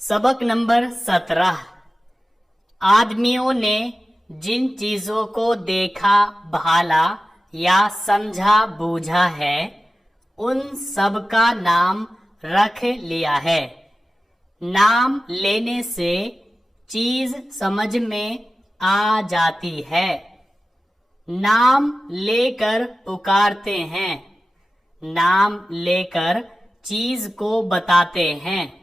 सबक नंबर 17। आदमियों ने जिन चीजों को देखा भाला या समझा बूझा है उन सब का नाम रख लिया है। नाम लेने से चीज समझ में आ जाती है। नाम लेकर पुकारते हैं, नाम लेकर चीज को बताते हैं।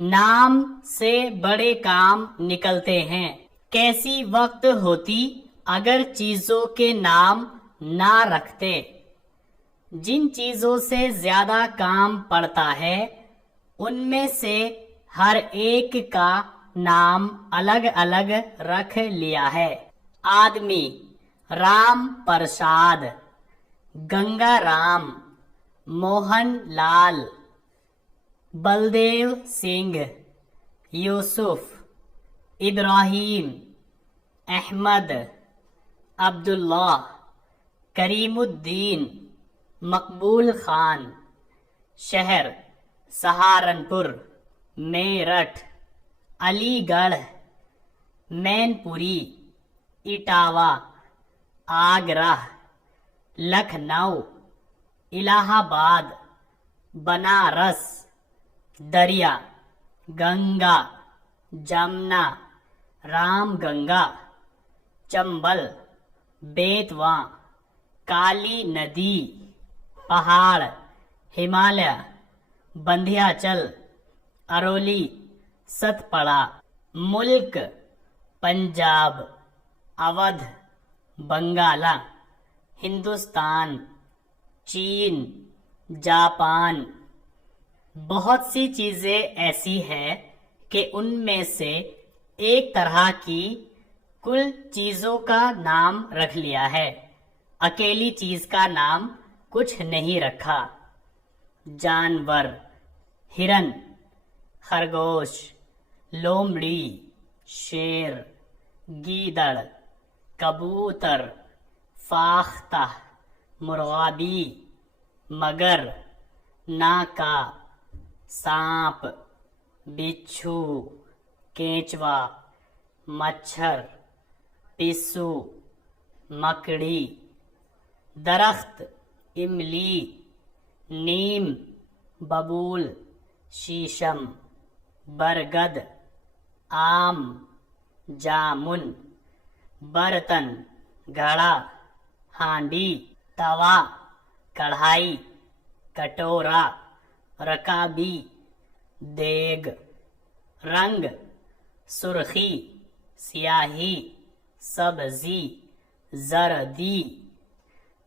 नाम से बड़े काम निकलते हैं। कैसी वक्त होती अगर चीजों के नाम ना रखते। जिन चीजों से ज्यादा काम पड़ता है उनमें से हर एक का नाम अलग अलग रख लिया है। आदमी राम प्रसाद, गंगा राम, मोहन लाल, बलदेव सिंह, यूसुफ, इब्राहिम, अहमद, अब्दुल्ला, करीमुद्दीन, मकबूल खान। शहर सहारनपुर, मेरठ, अलीगढ़, मैनपुरी, इटावा, आगरा, लखनऊ, इलाहाबाद, बनारस, दरिया, गंगा, जमुना, रामगंगा, चंबल, बेतवा, काली नदी, पहाड़, हिमालय, विंध्याचल, अरोली, सतपड़ा। मुल्क पंजाब, अवध, बंगाला, हिंदुस्तान, चीन, जापान। बहुत सी चीजें ऐसी हैं कि उनमें से एक तरह की कुल चीजों का नाम रख लिया है, अकेली चीज का नाम कुछ नहीं रखा। जानवर हिरन, खरगोश, लोमड़ी, शेर, गीदड़, कबूतर, फाख्ता, मुर्गाबी, मगर, नाका, सांप, बिच्छू, केंचुआ, मच्छर, पिस्सू, मकड़ी। दरख्त इमली, नीम, बबूल, शीशम, बरगद, आम, जामुन। बर्तन घड़ा, हांडी, तवा, कढ़ाई, कटोरा, रकाबी, देग। रंग सुर्खी, स्याही, सब्जी, जर्दी।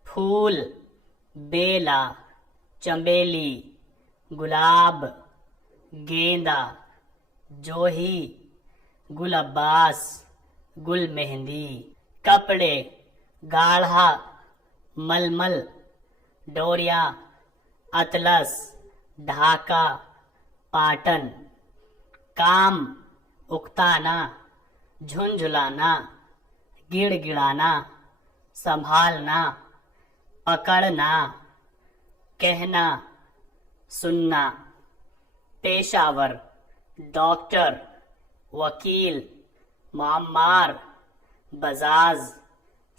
फूल बेला, चमेली, गुलाब, गेंदा, जोही, गुलब्बास, गुल मेहंदी। कपड़े गाढ़ा, मलमल, डोरिया, अतलस, ढाका, पाटन। काम उकताना, झुंझुलाना, गिड़गिड़ाना, संभालना, पकड़ना, कहना, सुनना। पेशावर डॉक्टर, वकील, मामार, बजाज,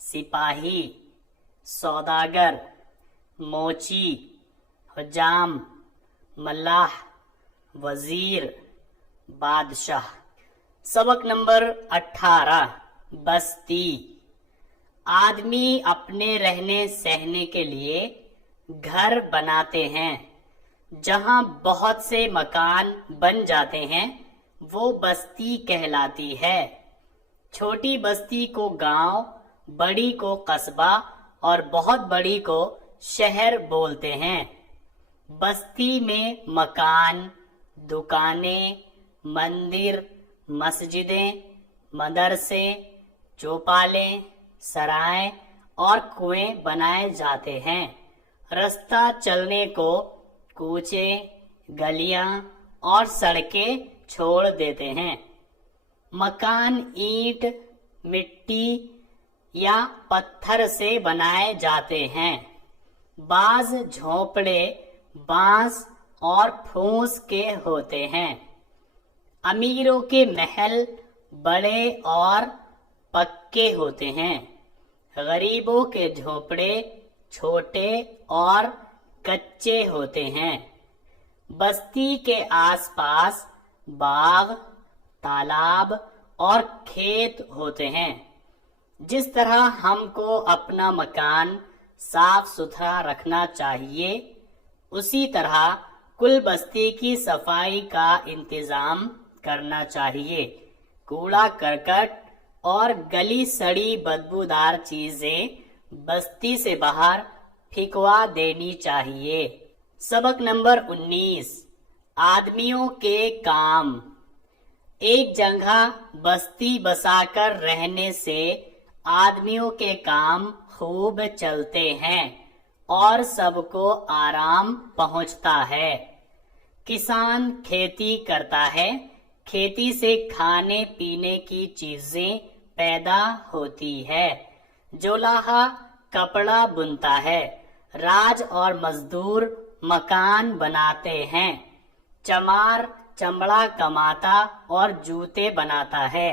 सिपाही, सौदागर, मोची, हुजाम, मल्लाह, वजीर, बादशाह। सबक नंबर 18। बस्ती। आदमी अपने रहने सहने के लिए घर बनाते हैं। जहां बहुत से मकान बन जाते हैं वो बस्ती कहलाती है। छोटी बस्ती को गांव, बड़ी को कस्बा और बहुत बड़ी को शहर बोलते हैं। बस्ती में मकान, दुकानें, मंदिर, मस्जिदें, मदरसे, चौपालें, सराय और कुएं बनाए जाते हैं। रास्ता चलने को कूचे, गलियां और सड़कें छोड़ देते हैं। मकान ईंट, मिट्टी या पत्थर से बनाए जाते हैं। बाज झोंपड़े बांस और फूस के होते हैं। अमीरों के महल बड़े और पक्के होते हैं, गरीबों के झोपड़े छोटे और कच्चे होते हैं। बस्ती के आसपास बाग, तालाब और खेत होते हैं। जिस तरह हमको अपना मकान साफ सुथरा रखना चाहिए, उसी तरह कुल बस्ती की सफाई का इंतजाम करना चाहिए। कूड़ा करकट और गली सड़ी बदबूदार चीजें बस्ती से बाहर फेंकवा देनी चाहिए। सबक नंबर 19, आदमियों के काम। एक जगह बस्ती बसाकर रहने से आदमियों के काम खूब चलते हैं और सबको आराम पहुंचता है। किसान खेती करता है, खेती से खाने पीने की चीजें पैदा होती है। जोलाहा कपड़ा बुनता है, राज और मजदूर मकान बनाते हैं। चमार चमड़ा कमाता और जूते बनाता है।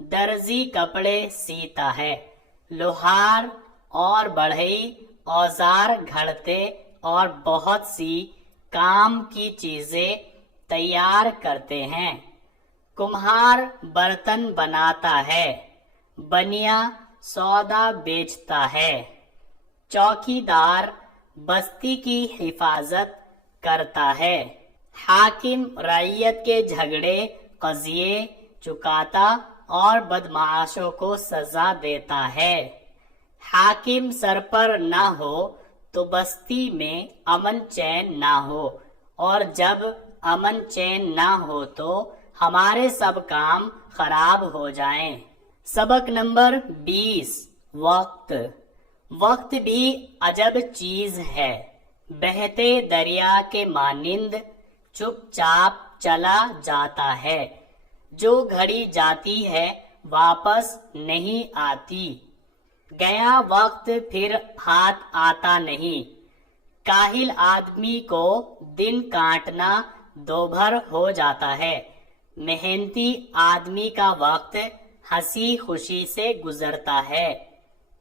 दर्जी कपड़े सीता है। लोहार और बढ़ई औजार घड़ते और बहुत सी काम की चीजें तैयार करते हैं। कुम्हार बर्तन बनाता है। बनिया सौदा बेचता है। चौकीदार बस्ती की हिफाजत करता है। हाकिम रइयत के झगड़े कजिए चुकाता और बदमाशों को सजा देता है। हाकिम सर पर न हो तो बस्ती में अमन चैन न हो, और जब अमन चैन न हो तो हमारे सब काम खराब हो जाएं। सबक नंबर 20, वक्त। वक्त भी अजब चीज है। बहते दरिया के मानिंद चुपचाप चला जाता है। जो घड़ी जाती है वापस नहीं आती। गया वक्त फिर हाथ आता नहीं। काहिल आदमी को दिन काटना दोभर हो जाता है। मेहनती आदमी का वक्त हंसी खुशी से गुजरता है।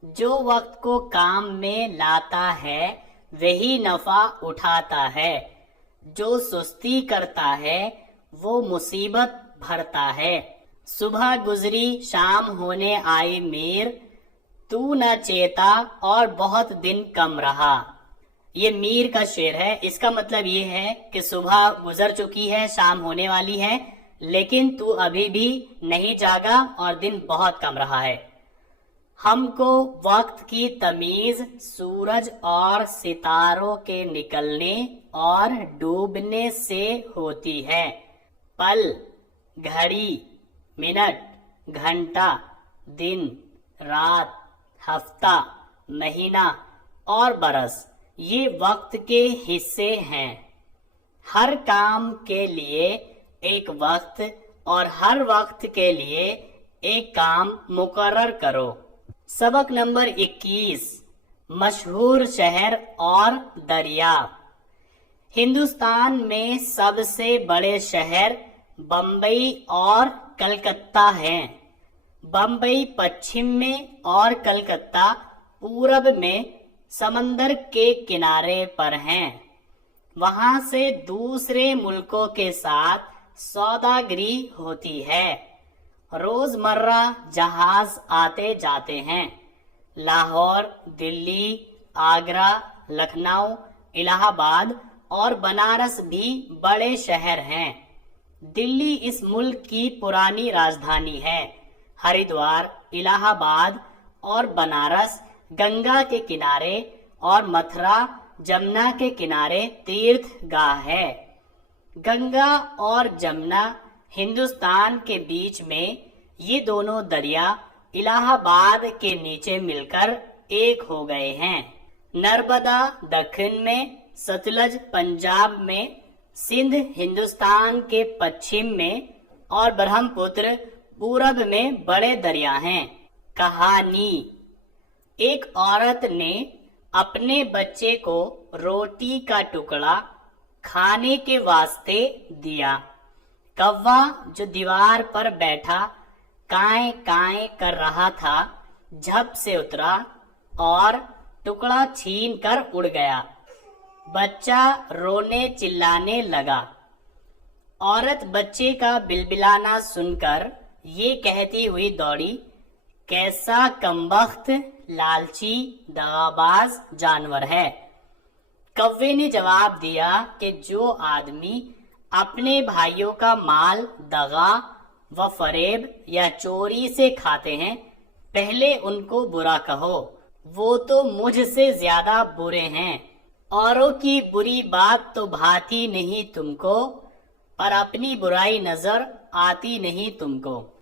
जो वक्त को काम में लाता है वही नफा उठाता है। जो सुस्ती करता है वो मुसीबत भरता है। सुबह गुजरी शाम होने आई मीर, तू न चेता और बहुत दिन कम रहा। ये मीर का शेर है। इसका मतलब ये है कि सुबह गुजर चुकी है, शाम होने वाली है, लेकिन तू अभी भी नहीं जागा और दिन बहुत कम रहा है। हमको वक्त की तमीज सूरज और सितारों के निकलने और डूबने से होती है। पल, घड़ी, मिनट, घंटा, दिन, रात, हफ्ता, महीना और बरस ये वक्त के हिस्से हैं। हर काम के लिए एक वक्त और हर वक्त के लिए एक काम मुकर्रर करो। सबक नंबर 21, मशहूर शहर और दरिया। हिंदुस्तान में सबसे बड़े शहर बम्बई और कलकत्ता हैं। बम्बई पश्चिम में और कलकत्ता पूरब में समंदर के किनारे पर हैं। वहां से दूसरे मुल्कों के साथ सौदागरी होती है। रोजमर्रा जहाज आते जाते हैं। लाहौर, दिल्ली, आगरा, लखनऊ, इलाहाबाद और बनारस भी बड़े शहर हैं। दिल्ली इस मुल्क की पुरानी राजधानी है। हरिद्वार, इलाहाबाद और बनारस गंगा के किनारे और मथुरा जमुना के किनारे तीर्थ गाह है। गंगा और जमुना हिंदुस्तान के बीच में, ये दोनों दरिया इलाहाबाद के नीचे मिलकर एक हो गए हैं। नर्मदा दक्षिण में, सतलज पंजाब में, सिंध हिंदुस्तान के पश्चिम में और ब्रह्मपुत्र पूरब में बड़े दरिया हैं। कहानी। एक औरत ने अपने बच्चे को रोटी का टुकड़ा खाने के वास्ते दिया। कौवा जो दीवार पर बैठा काएं काएं कर रहा था झप से उतरा और टुकड़ा छीन कर उड़ गया। बच्चा रोने चिल्लाने लगा। औरत बच्चे का बिलबिलाना सुनकर ये कहती हुई दौड़ी, कैसा कमबख्त लालची दगाबाज जानवर है। कौवे ने जवाब दिया कि जो आदमी अपने भाइयों का माल दगा व फरेब या चोरी से खाते हैं, पहले उनको बुरा कहो, वो तो मुझसे ज्यादा बुरे हैं। औरों की बुरी बात तो भाती नहीं तुमको, पर अपनी बुराई नजर आती नहीं तुमको।